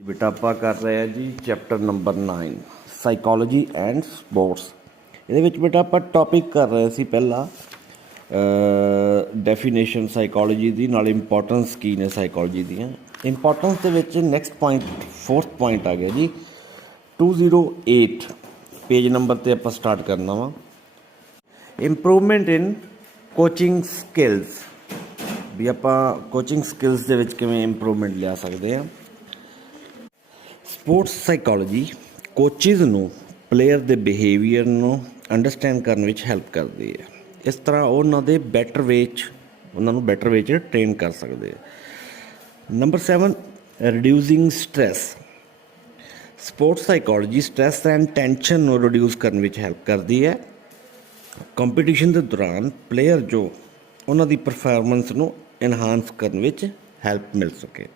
बेटा ਆਪਾਂ ਕਰ ਰਹੇ ਹਾਂ ਜੀ chapter number 9 psychology and sports. ਇਹਦੇ ਵਿੱਚ ਬੇਟਾ ਆਪਾਂ ਟੌਪਿਕ ਕਰ ਰਹੇ ਸੀ ਪਹਿਲਾਂ ਡੈਫੀਨੇਸ਼ਨ ਸਾਈਕੋਲੋਜੀ ਦੀ, ਨਾਲ ਇੰਪੋਰਟੈਂਸ ਕੀ ਨੇ ਸਾਈਕੋਲੋਜੀ ਦੀਆਂ। ਇੰਪੋਰਟੈਂਸ ਦੇ ਵਿੱਚ ਨੈਕਸਟ ਪੁਆਇੰਟ 4th ਪੁਆਇੰਟ ਆ ਗਿਆ ਜੀ 208 ਪੇਜ ਨੰਬਰ 'ਤੇ ਆਪਾਂ ਸਟਾਰਟ ਕਰਨਾ ਵਾ। ਇੰਪਰੂਵਮੈਂਟ ਇਨ ਕੋਚਿੰਗ ਸਕਿੱਲਸ, ਵੀ ਆਪਾਂ ਕੋਚਿੰਗ ਸਕਿੱਲਸ ਦੇ ਵਿੱਚ ਕਿਵੇਂ ਇੰਪਰੂਵਮੈਂਟ ਲਿਆ ਸਕਦੇ ਹਾਂ। ਸਪੋਰਟਸ ਸਾਈਕੋਲੋਜੀ ਕੋਚਿਜ਼ ਨੂੰ ਪਲੇਅਰ ਦੇ ਬਿਹੇਵੀਅਰ ਨੂੰ ਅੰਡਰਸਟੈਂਡ ਕਰਨ ਵਿੱਚ ਹੈਲਪ ਕਰਦੀ ਹੈ। ਇਸ ਤਰ੍ਹਾਂ ਉਹਨਾਂ ਨੂੰ ਬੈਟਰ ਵੇ 'ਚ ਟ੍ਰੇਨ ਕਰ ਸਕਦੇ ਆ। Number 7 reducing stress. Sports psychology stress and tension ਨੂੰ ਰਿਡਿਊਸ ਕਰਨ ਵਿੱਚ ਹੈਲਪ ਕਰਦੀ ਹੈ। ਕੰਪੀਟੀਸ਼ਨ ਦੇ ਦੌਰਾਨ ਪਲੇਅਰ ਜੋ ਉਹਨਾਂ ਦੀ ਪਰਫਾਰਮੈਂਸ ਨੂੰ ਇਨਹਾਂਸ ਕਰਨ ਵਿੱਚ ਹੈਲਪ ਮਿਲ ਸਕੇ।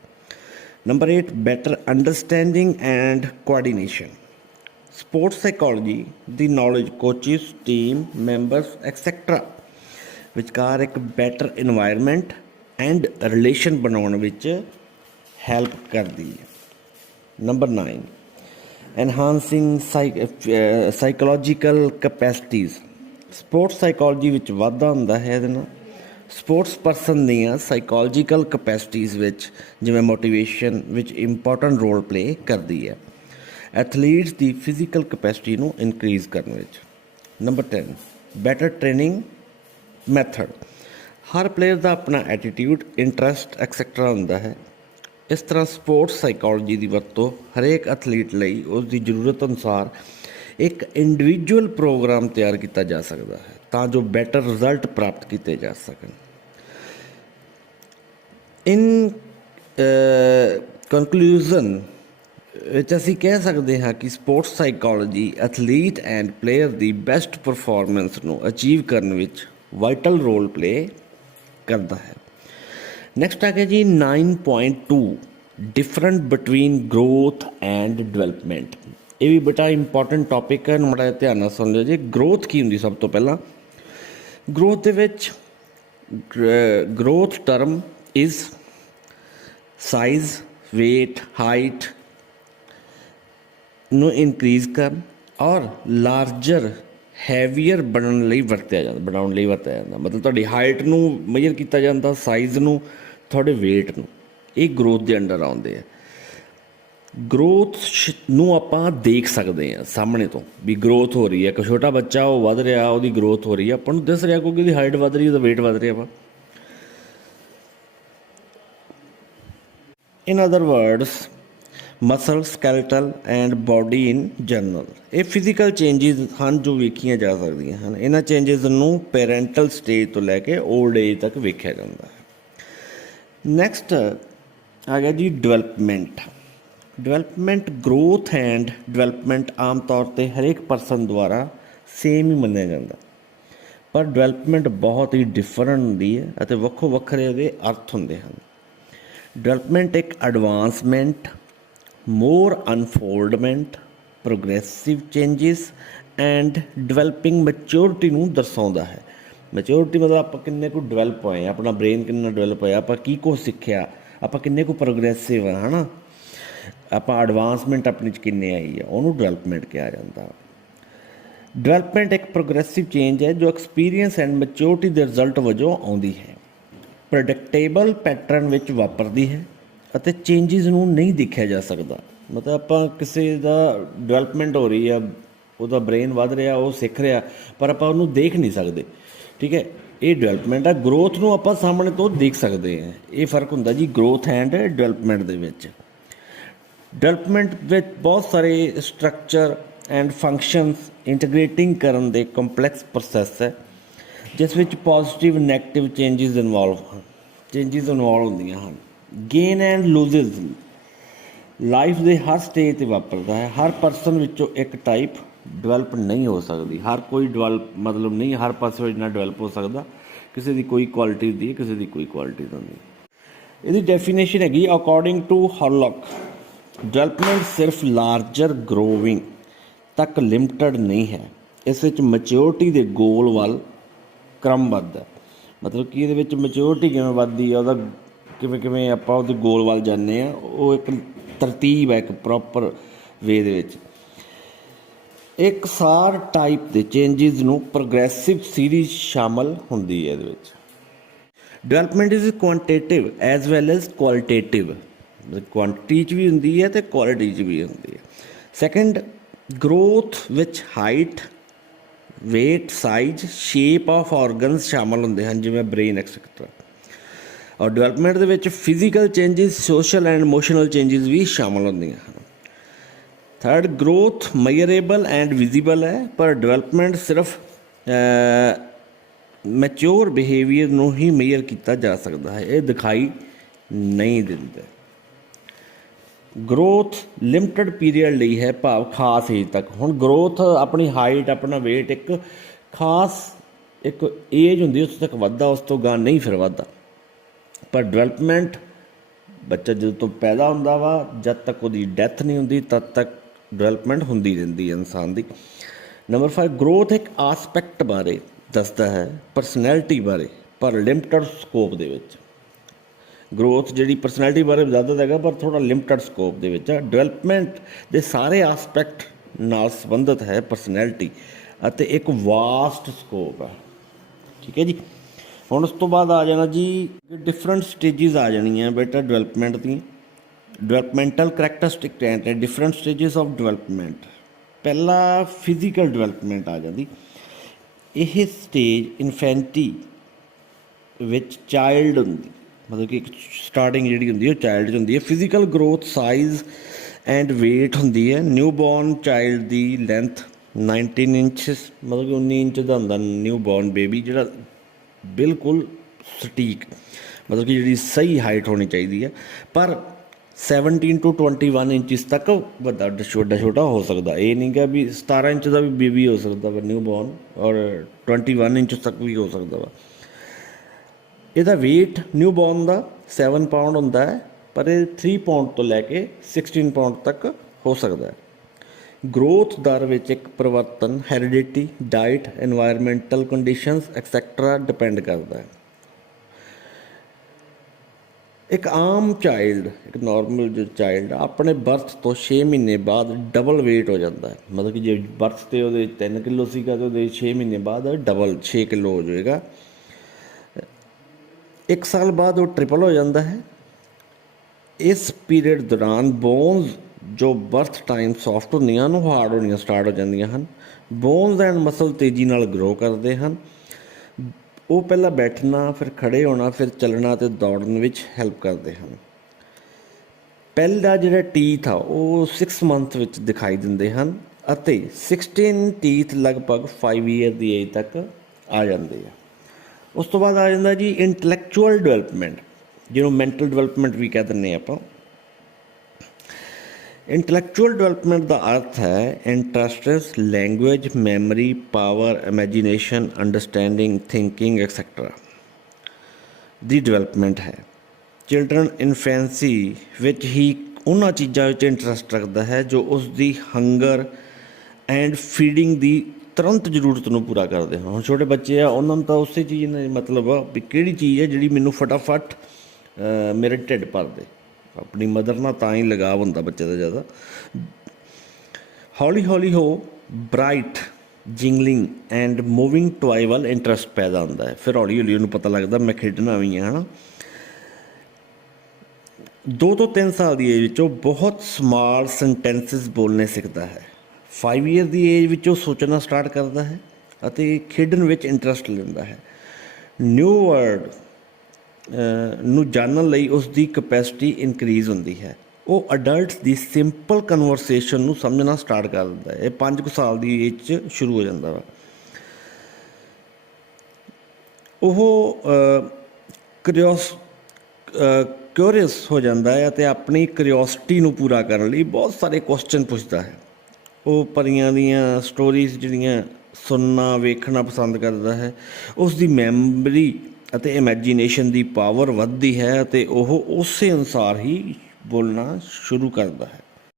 Number 8 better understanding and coordination. Sports psychology ਦੀ knowledge coaches, team members etcetera ਵਿਚਕਾਰ ਇੱਕ ਬੈਟਰ ਇਨਵਾਇਰਮੈਂਟ ਐਂਡ ਰਿਲੇਸ਼ਨ ਬਣਾਉਣ ਵਿੱਚ ਹੈਲਪ ਕਰਦੀ ਹੈ। Number 9 enhancing psychological capacities. Sports psychology ਵਿੱਚ ਵਾਧਾ ਹੁੰਦਾ ਹੈ ਇਹਦੇ ਨਾਲ ਸਪੋਰਟਸ ਪਰਸਨ ਦੀਆਂ ਸਾਈਕੋਲੋਜੀਕਲ ਕਪੈਸਿਟੀਜ਼ ਵਿੱਚ, ਜਿਵੇਂ ਮੋਟੀਵੇਸ਼ਨ ਵਿੱਚ ਇੰਪੋਰਟੈਂਟ ਰੋਲ ਪਲੇ ਕਰਦੀ ਹੈ। ਐਥਲੀਟਸ ਦੀ ਫਿਜ਼ੀਕਲ ਕਪੈਸਿਟੀ ਨੂੰ ਇਨਕਰੀਜ਼ ਕਰਨ ਵਿੱਚ। Number 10 better training method. ਹਰ ਪਲੇਅਰ ਦਾ ਆਪਣਾ ਐਟੀਟਿਊਡ, ਇੰਟਰਸਟ ਐਕਸੈਕਟਰਾ ਹੁੰਦਾ ਹੈ। ਇਸ ਤਰ੍ਹਾਂ ਸਪੋਰਟਸ ਸਾਈਕੋਲੋਜੀ ਦੀ ਵਰਤੋਂ ਹਰੇਕ ਐਥਲੀਟ ਲਈ ਉਸ ਦੀ ਜ਼ਰੂਰਤ ਅਨੁਸਾਰ ਇੱਕ ਇੰਡੀਵਿਜੂਅਲ ਪ੍ਰੋਗਰਾਮ ਤਿਆਰ ਕੀਤਾ ਜਾ ਸਕਦਾ ਹੈ ਤਾਂ ਜੋ ਬੈਟਰ ਰਿਜ਼ਲਟ ਪ੍ਰਾਪਤ ਕੀਤੇ ਜਾ ਸਕਣ। ਇਨ ਕੰਕਲੂਜ਼ਨ ਵਿੱਚ ਅਸੀਂ ਕਹਿ ਸਕਦੇ ਹਾਂ ਕਿ sports psychology athlete and player the best performance ਨੂੰ ਅਚੀਵ ਕਰਨ ਵਿੱਚ ਵਾਈਟਲ ਰੋਲ ਪਲੇ ਕਰਦਾ ਹੈ। ਨੈਕਸਟ ਆ ਗਿਆ ਜੀ 9.2 different between growth and development. ਇਹ ਵੀ ਬੇਟਾ ਇੰਪੋਰਟੈਂਟ ਟੌਪਿਕ ਹੈ, ਮਾੜਾ ਜਿਹਾ ਧਿਆਨ ਨਾਲ ਸੁਣ ਲਿਓ ਜੀ। ਗਰੋਥ ਕੀ ਹੁੰਦੀ? ਸਭ ਤੋਂ ਪਹਿਲਾਂ ਗਰੋਥ ਦੇ ਵਿੱਚ growth term is size, weight, height ਨੂੰ ਇਨਕਰੀਜ਼ ਕਰਨ ਔਰ ਲਾਰਜਰ ਹੈਵੀਅਰ ਬਣਾਉਣ ਲਈ ਵਰਤਿਆ ਜਾਂਦਾ। ਮਤਲਬ ਤੁਹਾਡੀ ਹਾਈਟ ਨੂੰ ਮੇਜਰ ਕੀਤਾ ਜਾਂਦਾ, ਸਾਈਜ਼ ਨੂੰ, ਤੁਹਾਡੇ ਵੇਟ ਨੂੰ। ਇਹ ਗਰੋਥ ਦੇ ਅੰਡਰ ਆਉਂਦੇ ਆ। ਗਰੋਥ ਨੂੰ ਆਪਾਂ ਦੇਖ ਸਕਦੇ ਹਾਂ ਸਾਹਮਣੇ ਤੋਂ, ਵੀ ਗਰੋਥ ਹੋ ਰਹੀ ਹੈ। ਇੱਕ ਛੋਟਾ ਬੱਚਾ ਉਹ ਵੱਧ ਰਿਹਾ, ਉਹਦੀ ਗਰੋਥ ਹੋ ਰਹੀ ਹੈ, ਆਪਾਂ ਨੂੰ ਦਿਸ ਰਿਹਾ ਕਿਉਂਕਿ ਉਹਦੀ ਹਾਈਟ ਵੱਧ ਰਹੀ, ਉਹਦਾ ਵੇਟ ਵੱਧ ਰਿਹਾ ਵਾ। In other words muscle, skeletal and body in general. ਇਹ ਫਿਜ਼ੀਕਲ ਚੇਂਜਿਸ ਹਨ ਜੋ ਵੇਖੀਆਂ ਜਾ ਸਕਦੀਆਂ ਹਨ। ਇਹਨਾਂ ਚੇਂਜਿਸ ਨੂੰ ਪੈਰੈਂਟਲ ਸਟੇਜ ਤੋਂ ਲੈ ਕੇ ਓਲਡ ਏਜ ਤੱਕ ਵੇਖਿਆ ਜਾਂਦਾ ਹੈ। ਨੈਕਸਟ ਆ ਗਿਆ ਜੀ development. Development growth and development ਆਮ ਤੌਰ 'ਤੇ ਹਰੇਕ ਪਰਸਨ ਦੁਆਰਾ ਸੇਮ ਹੀ ਮੰਨਿਆ ਜਾਂਦਾ, ਪਰ ਡਿਵੈਲਪਮੈਂਟ ਬਹੁਤ ਹੀ ਡਿਫਰੈਂਟ ਹੁੰਦੀ ਹੈ ਅਤੇ ਵੱਖੋ ਵੱਖਰੇ ਉਹਦੇ ਅਰਥ ਹੁੰਦੇ ਹਨ। ਡਿਵੈਲਪਮੈਂਟ ਇੱਕ advancement, more unfoldment, progressive changes and developing maturity ਨੂੰ ਦਰਸਾਉਂਦਾ ਹੈ। ਮੈਚੋਰਿਟੀ ਮਤਲਬ ਆਪਾਂ ਕਿੰਨੇ ਕੁ ਡਿਵੈਲਪ ਹੋਏ, ਆਪਣਾ ਬ੍ਰੇਨ ਕਿੰਨਾ ਡਿਵੈਲਪ ਹੋਇਆ, ਆਪਾਂ ਕੀ ਕੁਛ ਸਿੱਖਿਆ, ਆਪਾਂ ਕਿੰਨੇ ਕੁ ਪ੍ਰੋਗਰੈਸਿਵ ਆ, ਹੈ ਨਾ, ਆਪਾਂ ਐਡਵਾਂਸਮੈਂਟ ਆਪਣੀ 'ਚ ਕਿੰਨੇ ਆਈ ਆ, ਉਹਨੂੰ ਡਿਵੈਲਪਮੈਂਟ ਕਿਹਾ ਜਾਂਦਾ। ਡਿਵੈਲਪਮੈਂਟ ਇੱਕ ਪ੍ਰੋਗਰੈਸਿਵ ਚੇਂਜ ਹੈ ਜੋ ਐਕਸਪੀਰੀਅੰਸ ਐਂਡ ਮੈਚੋਰਿਟੀ ਦੇ ਰਿਜ਼ਲਟ ਵਜੋਂ ਆਉਂਦੀ ਹੈ, ਪ੍ਰੈਡਿਕਟੇਬਲ ਪੈਟਰਨ ਵਿੱਚ ਵਾਪਰਦੀ ਹੈ ਅਤੇ ਚੇਂਜਿਸ ਨੂੰ ਨਹੀਂ ਦੇਖਿਆ ਜਾ ਸਕਦਾ। ਮਤਲਬ ਆਪਾਂ ਕਿਸੇ ਦਾ ਡਿਵੈਲਪਮੈਂਟ ਹੋ ਰਹੀ ਆ, ਉਹਦਾ ਬ੍ਰੇਨ ਵੱਧ ਰਿਹਾ, ਉਹ ਸਿੱਖ ਰਿਹਾ, ਪਰ ਆਪਾਂ ਉਹਨੂੰ ਦੇਖ ਨਹੀਂ ਸਕਦੇ। ਠੀਕ ਹੈ, ਇਹ ਡਿਵੈਲਪਮੈਂਟ ਆ। ਗਰੋਥ ਨੂੰ ਆਪਾਂ ਸਾਹਮਣੇ ਤੋਂ ਦੇਖ ਸਕਦੇ ਹਾਂ। ਇਹ ਫਰਕ ਹੁੰਦਾ ਜੀ ਗਰੋਥ ਐਂਡ ਡਿਵੈਲਪਮੈਂਟ ਦੇ ਵਿੱਚ। ਡਿਵੈਲਪਮੈਂਟ ਵਿੱਚ ਬਹੁਤ ਸਾਰੇ ਸਟਰਕਚਰ ਐਂਡ ਫੰਕਸ਼ਨਸ ਇੰਟੀਗ੍ਰੇਟਿੰਗ ਕਰਨ ਦੇ ਕੰਪਲੈਕਸ ਪ੍ਰੋਸੈਸ ਹੈ, ਜਿਸ ਵਿੱਚ ਪੋਜ਼ੀਟਿਵ ਨੈਗੇਟਿਵ ਚੇਂਜਿਸ ਇਨਵੋਲਵ ਹੁੰਦੀਆਂ ਹਨ। ਗੇਨ ਐਂਡ ਲੂਜ਼ਿਸ ਲਾਈਫ ਦੇ ਹਰ ਸਟੇਜ 'ਤੇ ਵਾਪਰਦਾ ਹੈ। ਹਰ ਪਰਸਨ ਵਿੱਚੋਂ ਇੱਕ ਟਾਈਪ ਡਿਵੈਲਪ ਨਹੀਂ ਹੋ ਸਕਦੀ। ਹਰ ਕੋਈ ਮਤਲਬ ਨਹੀਂ ਹਰ ਪਾਸੇ ਇੰਨਾ ਡਿਵੈਲਪ ਹੋ ਸਕਦਾ। ਕਿਸੇ ਦੀ ਕੋਈ ਕੁਆਲਿਟੀ ਹੁੰਦੀ ਹੈ, ਕਿਸੇ ਦੀ ਕੋਈ ਕੁਆਲਿਟੀ ਹੁੰਦੀ। ਇਹਦੀ ਡੈਫੀਨੇਸ਼ਨ ਹੈਗੀ ਅਕੋਰਡਿੰਗ ਟੂ ਹਰਲੌਕ, ਡਿਵੈਲਪਮੈਂਟ ਸਿਰਫ ਲਾਰਜਰ ਗਰੋਵਿੰਗ ਤੱਕ ਲਿਮਟਡ ਨਹੀਂ ਹੈ। ਇਸ ਵਿੱਚ ਮੈਚਿਓਰਿਟੀ ਦੇ ਗੋਲ ਵੱਲ ਕ੍ਰਮਬੱਧ ਹੈ। ਮਤਲਬ ਕਿ ਇਹਦੇ ਵਿੱਚ ਮੈਚਿਓਰਿਟੀ ਕਿਵੇਂ ਵੱਧਦੀ ਆ, ਉਹਦਾ ਕਿਵੇਂ ਆਪਾਂ ਉਹਦੇ ਗੋਲ ਵੱਲ ਜਾਂਦੇ ਹਾਂ, ਉਹ ਇੱਕ ਤਰਤੀਬ ਹੈ, ਇੱਕ ਪ੍ਰੋਪਰ ਵੇ ਦੇ ਵਿੱਚ। ਇਕਸਾਰ ਟਾਈਪ ਦੇ ਚੇਂਜਿਸ ਨੂੰ ਪ੍ਰੋਗਰੈਸਿਵ ਸੀਰੀਜ਼ ਸ਼ਾਮਲ ਹੁੰਦੀ ਹੈ ਇਹਦੇ ਵਿੱਚ। Development is quantitative as well as qualitative, quantity 'ਚ ਵੀ ਹੁੰਦੀ ਹੈ ਅਤੇ ਕੁਆਲਿਟੀ 'ਚ ਵੀ ਹੁੰਦੀ ਹੈ। ਸੈਕਿੰਡ, ਗਰੋਥ ਵਿੱਚ height, weight, size, shape of organs ਸ਼ਾਮਲ ਹੁੰਦੇ ਹਨ, ਜਿਵੇਂ ਬ੍ਰੇਨ ਐਕਸੈਕਟਰਾ। ਔਰ ਡਿਵੈਲਪਮੈਂਟ ਦੇ ਵਿੱਚ physical changes, social and emotional changes ਵੀ ਸ਼ਾਮਲ ਹੁੰਦੀਆਂ ਹਨ। Third, growth measurable and visible ਹੈ, ਪਰ ਡਿਵੈਲਪਮੈਂਟ ਸਿਰਫ ਮੈਚਿਓਰ ਬਿਹੇਵੀਅਰ ਨੂੰ ਹੀ ਮੇਜਰ ਕੀਤਾ ਜਾ ਸਕਦਾ ਹੈ, ਇਹ ਦਿਖਾਈ ਨਹੀਂ ਦਿੰਦਾ। ਗਰੋਥ ਲਿਮਟਡ ਪੀਰੀਅਡ ਲਈ ਹੈ, ਭਾਵ ਖਾਸ ਏਜ ਤੱਕ। ਹੁਣ ਗਰੋਥ ਆਪਣੀ ਹਾਈਟ, ਆਪਣਾ ਵੇਟ ਇੱਕ ਖਾਸ ਇੱਕ ਏਜ ਹੁੰਦੀ, ਉਸ ਤੱਕ ਵੱਧਦਾ, ਉਸ ਤੋਂ ਗਾਂ ਨਹੀਂ ਫਿਰ ਵੱਧਦਾ। ਪਰ ਡਿਵੈਲਪਮੈਂਟ ਬੱਚਾ ਜਦੋਂ ਤੋਂ ਪੈਦਾ ਹੁੰਦਾ ਵਾ, ਜਦ ਤੱਕ ਉਹਦੀ ਡੈਥ ਨਹੀਂ ਹੁੰਦੀ ਤਦ ਤੱਕ ਡਿਵੈਲਪਮੈਂਟ ਹੁੰਦੀ ਰਹਿੰਦੀ ਹੈ ਇਨਸਾਨ ਦੀ। ਨੰਬਰ 5, ਗਰੋਥ ਇੱਕ ਆਸਪੈਕਟ ਬਾਰੇ ਦੱਸਦਾ ਹੈ, ਪਰਸਨੈਲਿਟੀ ਬਾਰੇ, ਪਰ ਲਿਮਟਡ ਸਕੋਪ ਦੇ ਵਿੱਚ। ਗਰੋਥ ਜਿਹੜੀ ਪਰਸਨੈਲਿਟੀ ਬਾਰੇ ਜ਼ਿਆਦਾ ਹੈਗਾ, ਪਰ ਥੋੜ੍ਹਾ ਲਿਮਟਡ ਸਕੋਪ ਦੇ ਵਿੱਚ ਆ। ਡਿਵੈਲਪਮੈਂਟ ਦੇ ਸਾਰੇ ਆਸਪੈਕਟ ਨਾਲ ਸੰਬੰਧਿਤ ਹੈ ਪਰਸਨੈਲਿਟੀ, ਅਤੇ ਇੱਕ ਵਾਸਟ ਸਕੋਪ ਹੈ। ਠੀਕ ਹੈ ਜੀ। ਹੁਣ ਉਸ ਤੋਂ ਬਾਅਦ ਆ ਜਾਣਾ ਜੀ ਡਿਫਰੈਂਟ ਸਟੇਜਿਸ ਆ ਜਾਣੀਆਂ ਬੇਟਾ ਡਿਵੈਲਪਮੈਂਟ ਦੀਆਂ। Developmental characteristic and different stages of development. ਪਹਿਲਾ ਫਿਜ਼ੀਕਲ ਡਿਵੈਲਪਮੈਂਟ ਆ ਜਾਂਦੀ। ਇਹ ਸਟੇਜ ਇਨਫੈਂਟੀ ਵਿੱਚ ਚਾਈਲਡ ਹੁੰਦੀ, ਮਤਲਬ ਕਿ ਇੱਕ ਸਟਾਰਟਿੰਗ ਜਿਹੜੀ ਹੁੰਦੀ ਉਹ ਚਾਈਲਡ 'ਚ ਹੁੰਦੀ ਹੈ। Physical growth, size and weight ਹੁੰਦੀ ਹੈ। ਨਿਊ ਬੋਰਨ ਚਾਈਲਡ ਦੀ ਲੈਂਥ 19 ਇੰਚਸ, ਮਤਲਬ ਕਿ 19 ਇੰਚ ਦਾ ਹੁੰਦਾ ਨਿਊ ਬੋਰਨ ਬੇਬੀ, ਜਿਹੜਾ ਬਿਲਕੁਲ ਸਟੀਕ, ਮਤਲਬ ਕਿ ਜਿਹੜੀ ਸਹੀ ਹਾਈਟ ਹੋਣੀ ਚਾਹੀਦੀ ਹੈ। ਪਰ 17 to 21 ਇੰਚਸ ਤੱਕ ਵੱਡਾ ਛੋਟਾ ਹੋ ਸਕਦਾ। ਇਹ ਨਹੀਂ ਗਾ ਵੀ 17 ਇੰਚ ਦਾ ਵੀ ਬੇਬੀ ਹੋ ਸਕਦਾ ਵਾ ਨਿਊ ਬੋਰਨ, ਔਰ 21 ਇੰਚ ਤੱਕ ਵੀ ਹੋ ਸਕਦਾ ਵਾ। ਇਹਦਾ ਵੇਟ ਨਿਊ ਬੋਰਨ ਦਾ 7 ਪਾਊਂਡ ਹੁੰਦਾ ਹੈ, ਪਰ ਇਹ 3 ਪਾਊਂਡ ਤੋਂ ਲੈ ਕੇ 16 ਪਾਊਂਡ ਤੱਕ ਹੋ ਸਕਦਾ ਹੈ। ਗਰੋਥ ਦਰ ਵਿੱਚ ਇੱਕ ਪਰਿਵਰਤਨ heredity, diet, environmental conditions etcetera depend ਕਰਦਾ ਹੈ। ਇੱਕ ਆਮ ਚਾਈਲਡ, ਇੱਕ ਨੋਰਮਲ ਜੋ ਚਾਈਲਡ ਆਪਣੇ ਬਰਥ ਤੋਂ 6 ਮਹੀਨੇ ਬਾਅਦ ਡਬਲ ਵੇਟ ਹੋ ਜਾਂਦਾ ਹੈ। ਮਤਲਬ ਕਿ ਜੇ ਬਰਥ 'ਤੇ ਉਹਦੇ 3 ਕਿਲੋ ਸੀਗਾ ਤਾਂ ਉਹਦੇ 6 ਮਹੀਨੇ ਬਾਅਦ ਡਬਲ 6 ਕਿਲੋ ਹੋ ਜਾਏਗਾ। 1 ਸਾਲ ਬਾਅਦ ਉਹ ਟ੍ਰਿਪਲ ਹੋ ਜਾਂਦਾ ਹੈ। ਇਸ ਪੀਰੀਅਡ ਦੌਰਾਨ ਬੋਨਸ ਜੋ ਬਰਥ ਟਾਈਮ ਸੌਫਟ ਹੁੰਦੀਆਂ ਉਹਨੂੰ ਹਾਰਡ ਹੋਣੀਆਂ ਸਟਾਰਟ ਹੋ ਜਾਂਦੀਆਂ ਹਨ। ਬੋਨਸ ਐਂਡ ਮਸਲ ਤੇਜ਼ੀ ਨਾਲ ਗਰੋ ਕਰਦੇ ਹਨ। ਉਹ ਪਹਿਲਾਂ ਬੈਠਣਾ, ਫਿਰ ਖੜ੍ਹੇ ਹੋਣਾ, ਫਿਰ ਚੱਲਣਾ ਅਤੇ ਦੌੜਨ ਵਿੱਚ ਹੈਲਪ ਕਰਦੇ ਹਨ। ਪਹਿਲਾ ਜਿਹੜਾ ਟੀਥ ਆ ਉਹ 6 ਮੰਥ ਵਿੱਚ ਦਿਖਾਈ ਦਿੰਦੇ ਹਨ, ਅਤੇ 16 ਟੀਥ ਲਗਭਗ 5 ਈਅਰ ਦੀ ਏਜ ਤੱਕ ਆ ਜਾਂਦੇ ਆ। ਉਸ ਤੋਂ ਬਾਅਦ ਆ ਜਾਂਦਾ ਜੀ ਇੰਟਲੈਕਚੁਅਲ ਡਿਵੈਲਪਮੈਂਟ, ਜਿਹਨੂੰ ਮੈਂਟਲ ਡਿਵੈਲਪਮੈਂਟ ਵੀ ਕਹਿ ਦਿੰਦੇ ਆਪਾਂ। ਇੰਟਲੈਕਚੁਅਲ ਡਿਵੈਲਪਮੈਂਟ ਦਾ ਅਰਥ ਹੈ interests, language, memory power, imagination, understanding, thinking etcetera ਦੀ ਡਿਵੈਲਪਮੈਂਟ ਹੈ। ਚਿਲਡਰਨ ਇਨਫੈਂਸੀ ਵਿੱਚ ਹੀ ਉਹਨਾਂ ਚੀਜ਼ਾਂ ਵਿੱਚ ਇੰਟਰਸਟ ਰੱਖਦਾ ਹੈ ਜੋ ਉਸ ਦੀ ਹੰਗਰ ਐਂਡ ਫੀਡਿੰਗ ਦੀ ਤੁਰੰਤ ਜ਼ਰੂਰਤ ਨੂੰ ਪੂਰਾ ਕਰਦੇ ਹਨ। ਹੁਣ ਛੋਟੇ ਬੱਚੇ ਆ, ਉਹਨਾਂ ਨੂੰ ਤਾਂ ਉਸੇ ਚੀਜ਼ ਨਾਲ ਮਤਲਬ ਆ ਵੀ ਕਿਹੜੀ ਚੀਜ਼ ਹੈ ਜਿਹੜੀ ਮੈਨੂੰ ਫਟਾਫਟ ਮੇਰੇ ਢਿੱਡ ਭਰ ਦੇ। ਆਪਣੀ ਮਦਰ ਨਾਲ ਤਾਂ ਹੀ ਲਗਾਵ ਹੁੰਦਾ ਬੱਚੇ ਦਾ ਜ਼ਿਆਦਾ। ਹੌਲੀ ਹੌਲੀ ਬਰਾਈਟ, ਜਿੰਗਲਿੰਗ ਐਂਡ ਮੂਵਿੰਗ ਟੋਆਏ ਵੱਲ ਇੰਟਰਸਟ ਪੈਦਾ ਹੁੰਦਾ ਹੈ। ਫਿਰ ਹੌਲੀ ਹੌਲੀ ਉਹਨੂੰ ਪਤਾ ਲੱਗਦਾ ਮੈਂ ਖੇਡਣਾ ਵੀ ਹੈ ਨਾ। 2 ਤੋਂ 3 ਸਾਲ ਦੀ ਏਜ ਵਿੱਚ ਉਹ ਬਹੁਤ ਸਮਾਲ ਸੈਂਟੈਂਸਿਸ ਬੋਲਣੇ ਸਿੱਖਦਾ ਹੈ। 5 ਈਅਰ ਦੀ ਏਜ ਵਿੱਚ ਉਹ ਸੋਚਣਾ ਸਟਾਰਟ ਕਰਦਾ ਹੈ ਅਤੇ ਖੇਡਣ ਵਿੱਚ ਇੰਟਰਸਟ ਲੈਂਦਾ ਹੈ। ਨਿਊ ਵਰਡ ਨੂੰ ਜਾਣਨ ਲਈ ਉਸ ਦੀ ਕਪੈਸਿਟੀ ਇਨਕਰੀਜ਼ ਹੁੰਦੀ ਹੈ। ਉਹ ਅਡਲਟਸ ਦੀ ਸਿੰਪਲ ਕਨਵਰਸੇਸ਼ਨ ਨੂੰ ਸਮਝਣਾ ਸਟਾਰਟ ਕਰ ਦਿੰਦਾ ਹੈ। ਇਹ 5 ਸਾਲ ਦੀ ਏਜ 'ਚ ਸ਼ੁਰੂ ਹੋ ਜਾਂਦਾ ਵਾ। ਉਹ ਕਿਊਰੀਅਸ ਹੋ ਜਾਂਦਾ ਹੈ ਅਤੇ ਆਪਣੀ ਕਿਊਰੀਓਸਿਟੀ ਨੂੰ ਪੂਰਾ ਕਰਨ ਲਈ ਬਹੁਤ ਸਾਰੇ ਕੁਐਸਚਨ ਪੁੱਛਦਾ ਹੈ। ਉਹ ਪਰੀਆਂ ਦੀਆਂ ਸਟੋਰੀਜ਼ ਜਿਹੜੀਆਂ ਸੁਣਨਾ, ਵੇਖਣਾ ਪਸੰਦ ਕਰਦਾ ਹੈ। ਉਸ ਦੀ ਮੈਮਰੀ ਅਤੇ ਇਮੈਜੀਨੇਸ਼ਨ ਦੀ ਪਾਵਰ ਵੱਧਦੀ ਹੈ ਅਤੇ ਉਹ ਉਸੇ ਅਨੁਸਾਰ ਹੀ ਬੋਲਣਾ ਸ਼ੁਰੂ ਕਰਦਾ ਹੈ।